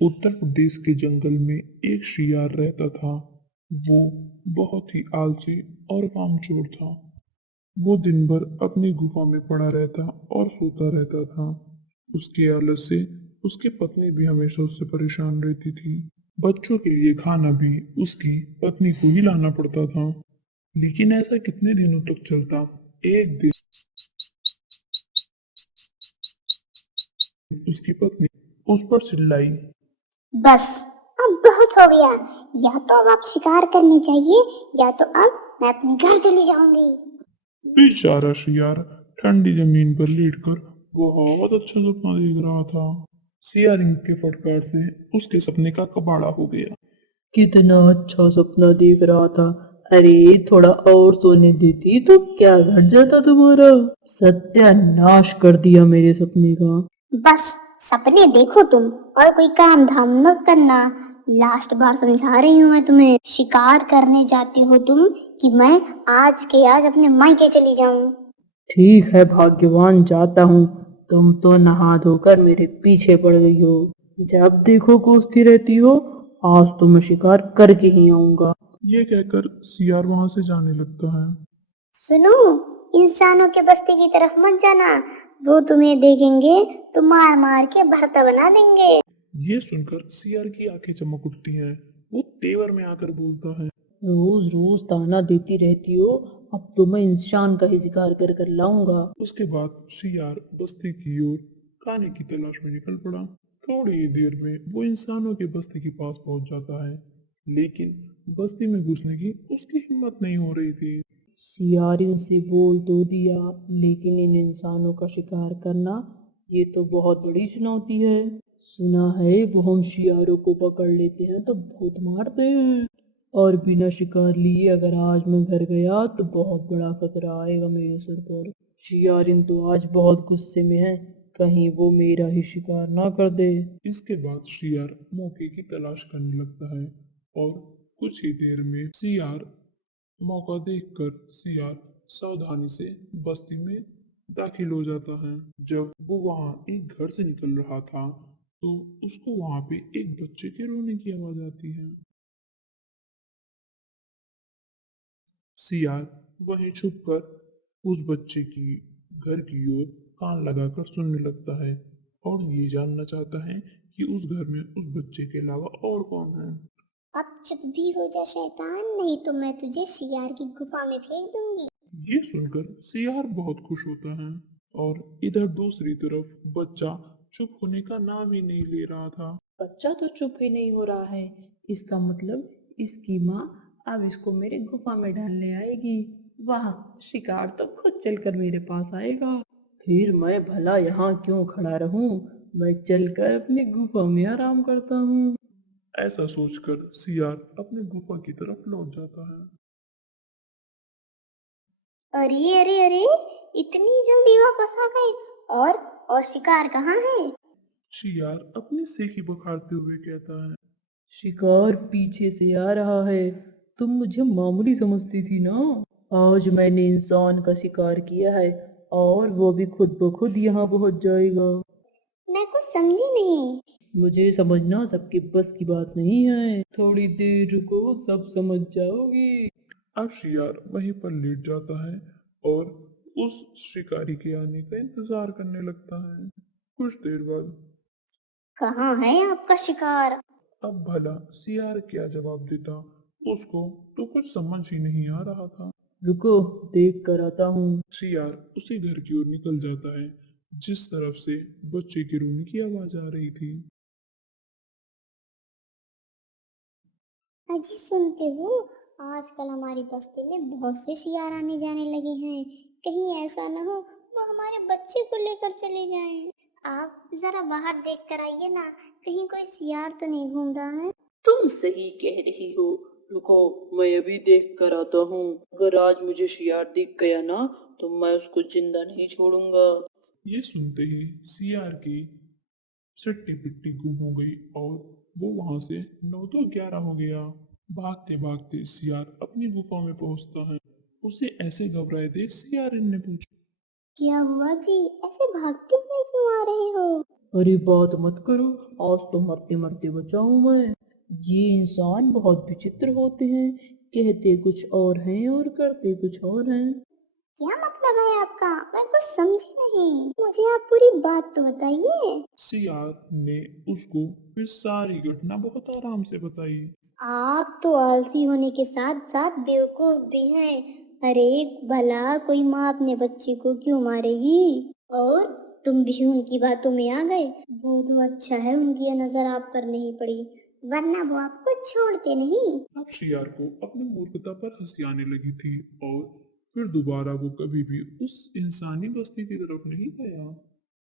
उत्तर प्रदेश के जंगल में एक शियार रहता था। वो बहुत ही आलसी और कामचोर था। वो दिन भर अपनी गुफा में पड़ा रहता और सोता रहता था। उसके आलस से उसकी पत्नी भी हमेशा उससे परेशान रहती थी। बच्चों के लिए खाना भी उसकी पत्नी को ही लाना पड़ता था। लेकिन ऐसा कितने दिनों तक चलता। एक दिन उसकी पत्नी उस पर चिल्लाई। बस अब बहुत हो गया। या तो अब आप शिकार करने चाहिए या तो अब मैं अपने घर चली जाऊंगी। बेचारा शियार ठंडी जमीन पर लेटकर बहुत अच्छा सपना देख रहा था। सियारिंग के फटकार से उसके सपने का कबाड़ा हो गया। कितना अच्छा सपना देख रहा था। अरे थोड़ा और सोने देती तो क्या घट जाता तुम्हारा। सत्यानाश कर दिया मेरे सपने का। बस सपने देखो तुम और कोई काम धाम मत करना। लास्ट बार समझा रही हूँ मैं तुम्हें। शिकार करने जाती हो तुम कि मैं आज के आज अपने मायके चली जाऊं। ठीक है भाग्यवान, जाता हूँ। तुम तो नहा धोकर मेरे पीछे पड़ गई हो। जब देखो कोसती रहती हो। आज तो मैं शिकार करके ही आऊंगा। ये कहकर सियार वहां से जाने लगता है। सुनो, इंसानों के बस्ती की तरफ मत जाना। वो तुम्हें देखेंगे तो मार मार के भरता बना देंगे। ये सुनकर सियार की आंखें चमक उठती हैं। वो तेवर में आकर बोलता है। रोज रोज ताना देती रहती हो। अब तो मैं इंसान का ही शिकार कर कर लाऊंगा। उसके बाद शियार बस्ती की ओर खाने की तलाश में निकल पड़ा। थोड़ी ही देर में वो इंसानों की बस्ती के पास पहुंच जाता है। लेकिन बस्ती में घुसने की उसकी हिम्मत नहीं हो रही थी। सियारिन से बोल तो दिया, लेकिन इन इंसानों का शिकार करना ये तो बहुत बड़ी चुनौती है। सुना है वो हम शियारों को पकड़ लेते हैं तो बहुत मारते हैं। और बिना शिकार लिए अगर आज मैं घर गया तो बहुत बड़ा खतरा आएगा मेरे सर पर। शियारिन तो आज बहुत गुस्से में है। कहीं वो मेरा ही शिकार ना कर दे। इसके बाद शियार मौके की तलाश करने लगता है और कुछ ही देर में सियार मौका देखकर सियार सावधानी से बस्ती में दाखिल हो जाता है। जब वो वहां एक घर से निकल रहा था तो उसको वहां पे एक बच्चे के रोने की आवाज आती है। सियार वहीं छुपकर उस बच्चे की घर की ओर कान लगाकर सुनने लगता है और ये जानना चाहता है कि उस घर में उस बच्चे के अलावा और कौन है। अब चुप भी हो जा शैतान, नहीं तो मैं तुझे शियार की गुफा में फेंक दूंगी। ये सुनकर सियार बहुत खुश होता है और इधर दूसरी तरफ बच्चा चुप होने का नाम ही नहीं ले रहा था। बच्चा तो चुप ही नहीं हो रहा है। इसका मतलब इसकी माँ अब इसको मेरे गुफा में डालने आएगी। वाह, शिकार तो खुद चलकर मेरे पास आएगा। फिर मैं भला यहाँ क्यों खड़ा रहूं। मैं चलकर अपनी गुफा में आराम करता हूँ। ऐसा सोचकर सियार अपने गुफा की तरफ लौट जाता है। अरे अरे अरे, इतनी जल्दी वापस आ गए। और शिकार कहाँ है? शियार अपनी सीखी बखारते हुए कहता है। शिकार पीछे से आ रहा है। तुम मुझे मामूली समझती थी ना। आज मैंने इंसान का शिकार किया है और वो भी खुद ब खुद यहाँ पहुंच जाएगा। मैं कुछ समझी नहीं। मुझे समझना सबके बस की बात नहीं है। थोड़ी देर रुको, सब समझ जाओगी। अब शियार वहीं पर लेट जाता है और उस शिकारी के आने का इंतजार करने लगता है। कुछ देर बाद कहाँ है आपका शिकार? अब भला सियार क्या जवाब देता। उसको तो कुछ समझ ही नहीं आ रहा था। रुको, देख कर आता हूँ। सियार उसी घर की ओर निकल जाता है जिस तरफ से बच्चे के रोने की आवाज आ रही थी। अजी सुनते हो, आजकल हमारी बस्ती में बहुत से शिकार आने जाने लगे हैं। कहीं ऐसा ना हो वो हमारे बच्चे को लेकर चले जाएं। आप जरा बाहर देख कर आइए ना, कहीं कोई शिकार तो नहीं घूम रहा है। तुम सही कह रही हो। रुको, मैं अभी देख कर आता हूँ। अगर आज मुझे शियार दिख गया ना तो मैं उसको जिंदा नहीं छोड़ूंगा। ये सुनते ही सियार की सट्टी पिट्टी गुम हो गई और वो वहां से 9 तो 11 हो गया। भागते भागते सियार अपनी गुफा में पहुंचता है। उसे ऐसे घबराए देख सियारिन ने पूछा। क्या हुआ जी, ऐसे भागते हुए क्यों आ रहे हो? अरे बात मत करो, आज तो मरते मरते बचा हूं मैं। ये इंसान बहुत विचित्र होते हैं, कहते कुछ और हैं और करते कुछ और हैं। क्या मतलब है आपका? मैं कुछ समझी नहीं, मुझे आप पूरी बात तो बताइए। सियार ने उसको फिर सारी घटना बहुत आराम से बताई। आप तो आलसी होने के साथ साथ बेवकूफ भी हैं। अरे भला कोई माँ अपने बच्चे को क्यों मारेगी? और तुम भी उनकी बातों में आ गए। वो तो अच्छा है उनकी ये नजर आप पर नहीं पड़ी, वरना वो आपको छोड़ते नहीं। अब शियार को अपनी मूर्खता पर हंसी आने लगी थी और फिर दोबारा वो कभी भी उस इंसानी बस्ती की तरफ नहीं गया।